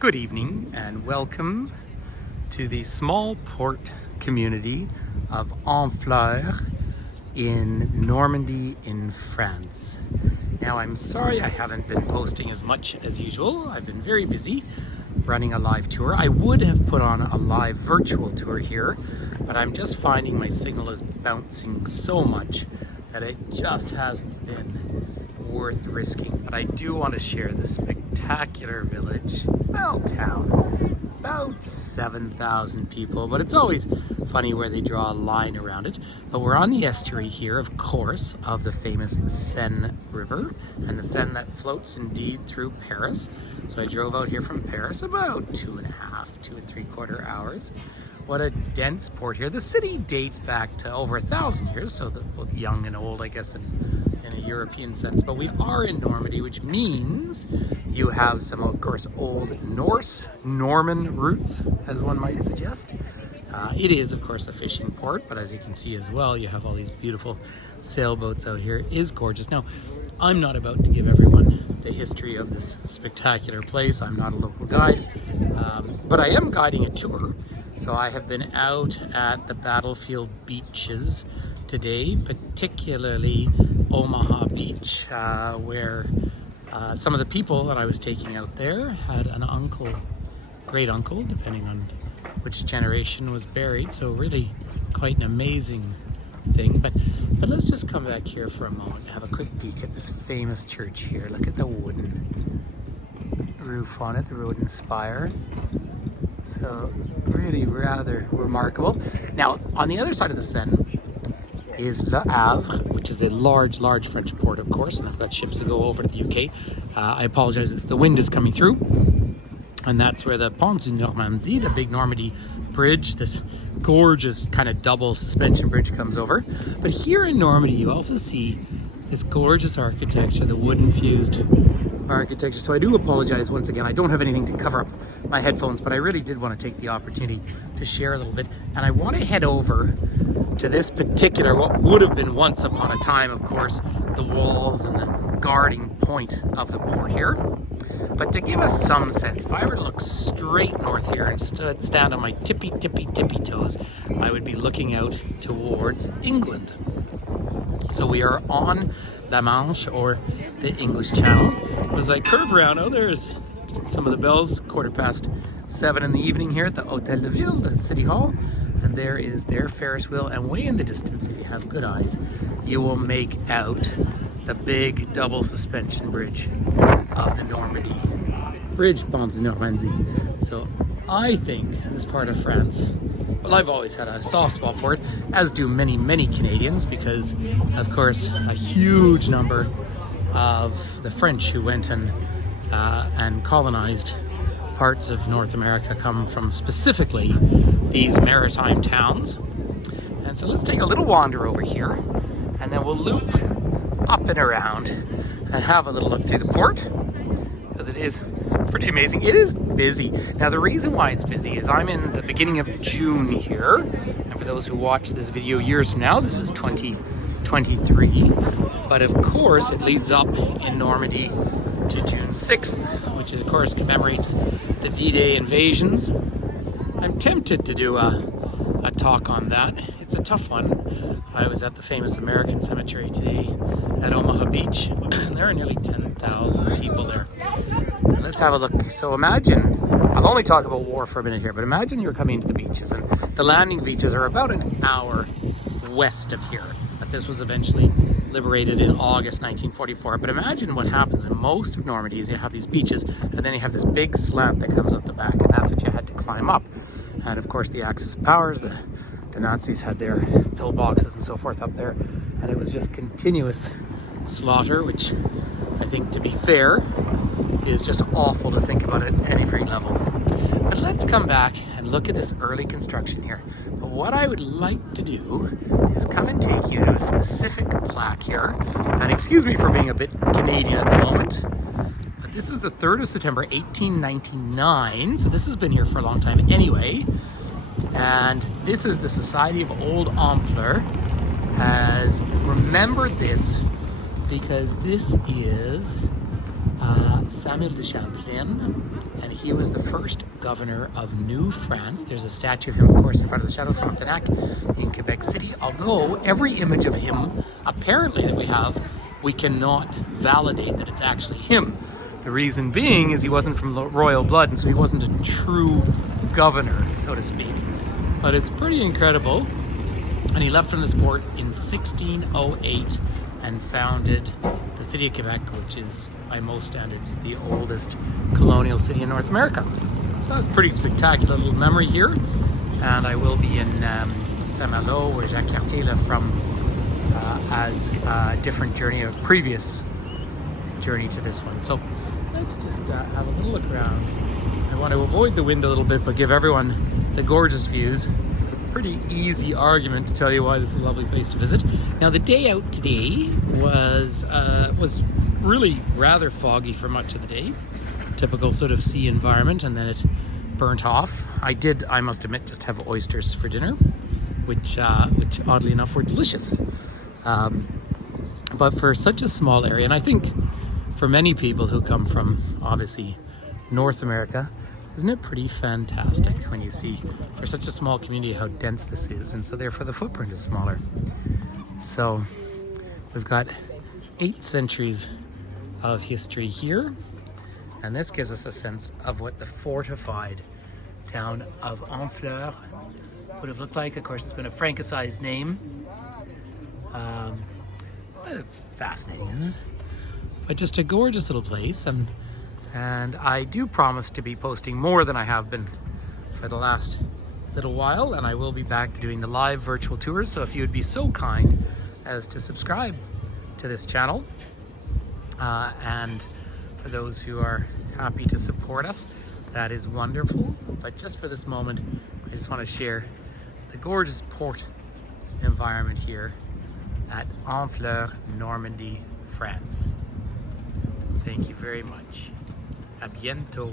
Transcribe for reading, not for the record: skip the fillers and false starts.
Good evening and welcome to the small port community of Honfleur in Normandy in France. Now I'm sorry I haven't been posting as much as usual. I've been very busy running a live tour. I would have put on a live virtual tour here, but I'm just finding my signal is bouncing so much that it just hasn't been worth risking. But I do want to share this spectacular village, well, town, about 7,000 people, but it's always funny where they draw a line around it. But we're on the estuary here, of course, of the famous Seine River, and the Seine that floats indeed through Paris. So I drove out here from Paris about 2.5 hours. What a dense port here. The city dates back to over 1,000 years, so both young and old, I guess, in a European sense. But we are in Normandy, which means you have some, of course, old Norse, Norman roots, as one might suggest. It is, of course, a fishing port, but as you can see as well, you have all these beautiful sailboats out here. It is gorgeous. Now, I'm not about to give everyone the history of this spectacular place. I'm not a local guide, but I am guiding a tour. So I have been out at the battlefield beaches today, particularly Omaha Beach, where some of the people that I was taking out there had an uncle, great uncle, depending on which generation, was buried. So really quite an amazing thing. But let's just come back here for a moment and have a quick peek at this famous church here. Look at the wooden roof on it, the wooden spire. So really rather remarkable. Now on the other side of the Seine is Le Havre, which is a large French port, of course, and I've got ships that go over to the UK. I apologize if the wind is coming through. And that's where the Pont de Normandy, the big Normandy bridge, this gorgeous kind of double suspension bridge, comes over. But here in Normandy, you also see this gorgeous architecture, the wooden fused architecture. So I do apologize once again. I don't have anything to cover up my headphones, but I really did want to take the opportunity to share a little bit. And I want to head over to this particular, what would have been once upon a time, of course, the walls and the guarding point of the port here. But to give us some sense, if I were to look straight north here and stand on my tippy toes, I would be looking out towards England. So we are on La Manche, or the English Channel. As I curve around, oh, there's some of the bells, 7:15 in the evening here at the Hôtel de Ville, the City Hall. And there is their Ferris wheel, and way in the distance, if you have good eyes, you will make out the big double suspension bridge of the Normandy bridge, Pont de Normandy. So I think this part of France, well, I've always had a soft spot for it, as do many Canadians, because of course a huge number of the French who went and colonized parts of North America come from specifically these maritime towns. And so let's take a little wander over here, and then we'll loop up and around and have a little look through the port, because it is pretty amazing. It is busy. Now the reason why it's busy is I'm in the beginning of June here, and for those who watch this video years from now, this is 2023, but of course it leads up in Normandy to June 6th, which of course commemorates the D-Day invasions. I'm tempted to do a talk on that. It's a tough one. I was at the famous American cemetery today at Omaha Beach, and there are nearly 10,000 people there. And let's have a look. So imagine, I'll only talk about war for a minute here, but imagine you're coming to the beaches, and the landing beaches are about an hour west of here. But this was eventually liberated in August 1944. But imagine what happens in most of Normandy is you have these beaches, and then you have this big slant that comes out the back, and that's what you had to climb up. And of course the Axis powers, the Nazis had their pillboxes and so forth up there, and it was just continuous slaughter, which I think, to be fair, is just awful to think about at any level. But let's come back and look at this early construction here. But what I would like to do is come and take you to a specific plaque here. And excuse me for being a bit Canadian at the moment, but this is the 3rd of September 1899, so this has been here for a long time anyway. And this is the Society of Old Honfleur has remembered this because this is Samuel de Champlain, and he was the first governor of New France. There's a statue of him, of course, in front of the Chateau Frontenac in Quebec City, although every image of him, apparently, that we have, we cannot validate that it's actually him. The reason being is he wasn't from royal blood, and so he wasn't a true governor, so to speak. But it's pretty incredible. And he left from this port in 1608 and founded the city of Quebec, which is, by most standards, the oldest colonial city in North America. So that's a pretty spectacular little memory here. And I will be in Saint-Malo, where Jacques Cartier left from, as a different journey, a previous journey to this one. So let's just have a little look around. I want to avoid the wind a little bit, but give everyone the gorgeous views. Pretty easy argument to tell you why this is a lovely place to visit. Now, the day out today was really rather foggy for much of the day. Typical sort of sea environment, and then it burnt off. I must admit, just have oysters for dinner, which oddly enough were delicious. But for such a small area, and I think for many people who come from, obviously, North America, isn't it pretty fantastic when you see, for such a small community, how dense this is, and so therefore the footprint is smaller. So we've got 8 centuries of history here, and this gives us a sense of what the fortified town of Honfleur would have looked like. Of course, it's been a Francicized name. Fascinating, isn't it? But just a gorgeous little place, and I do promise to be posting more than I have been for the last little while, and I will be back to doing the live virtual tours. So if you would be so kind as to subscribe to this channel, and for those who are happy to support us, that is wonderful. But just for this moment, I just want to share the gorgeous port environment here at Honfleur, Normandy, France. Thank you very much. À bientôt.